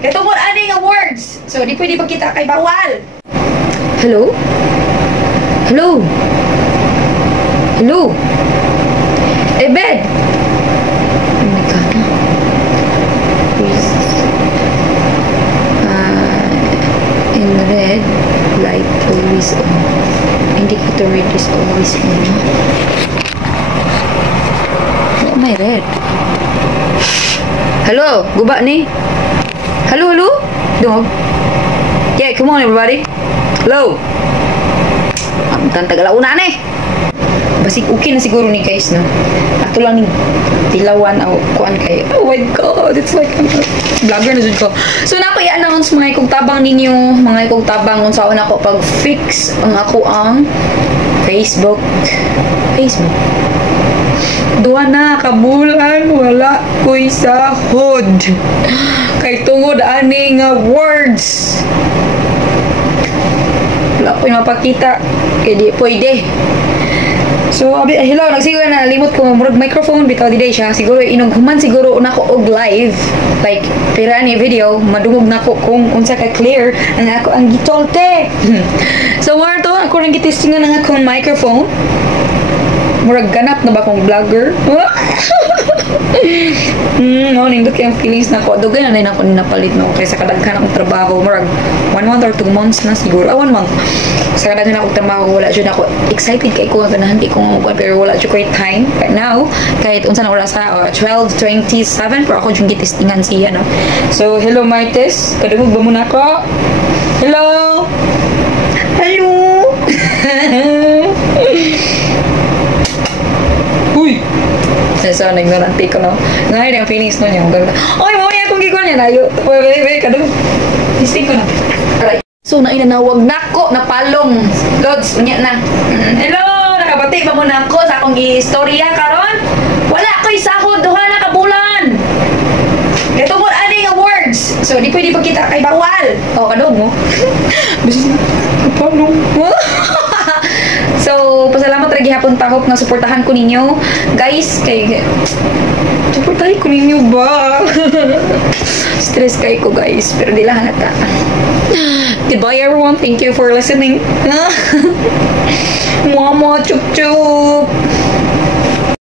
Katungod ani nga words. So di pwede pagkita kay bawal. Hello? Hello? Hello? Bed! Oh my God. Please. In red, light always on. Indicator red is always on. Why am I red? Hello? Guba ni? Hello, hello? Dog? Yeah, come on everybody. Hello? Ang tagalauna ni. Basig okay na siguro ni guys, no? Ato lang ni tilawan o kuan kay. Oh my God, it's like vlogger na jud ko. So nako i-announce mga ikong tabang ninyo, mga ikong tabang unsaon ako pag fix ang ako ang Facebook. Duha na kabulan wala ko'y sahod. Kay tungod ani nga words. Wala ko'y mapakita. Kay di pwede. So, hello, nagsiguro na limot ko murag microphone bitaw di siya. Siguro inughuman siguro una ko og live. Like, pira ni video, madungog na ko kung unsa ka clear ang ako ang gitolte. So, more to ako nang gitistingan ang akong microphone. Murag ganap na ba kong vlogger? No, nindot kayong feelings na ko. Dugay na ako napalit no. Kaysa kadaghan akong trabaho. Murag 1 month or 2 months na siguro. 1 month. Sa kadaghan akong trabaho, wala dyan ako. Excited kay ko. Ganahan di ko nga pero wala dyan ko yung time. Right now, kahit unsa na oras sa 12:27 pero ako dyan gitistingan siya, no? So, hello Martes. Kadugog ba muna ko? Hello? Hello? Uy! So, nagnorante ko, no? Ngayon, yung feelings nun yung ganda. Oy, mamaya akong gigwan yan. Ayo. Wait, kadug. Isting ko na. Alright. So, nainanawag na ko na palong. Lods, unya na. Hello! Nakabati ba mo na ako sa akong istorya karon? Wala ko'y sahod. Duha na kabulan. Ito mo ani nga words. So, di pwede pagkita kay bawal. O, kadug mo. Palong. So, pasalamat rin gihapon tahop nga suportahan ko ninyo. Guys, kay suportahan ko ninyo ba? Stress kay ko guys, pero di lang halata. Goodbye everyone, thank you for listening. Mama, chup chup.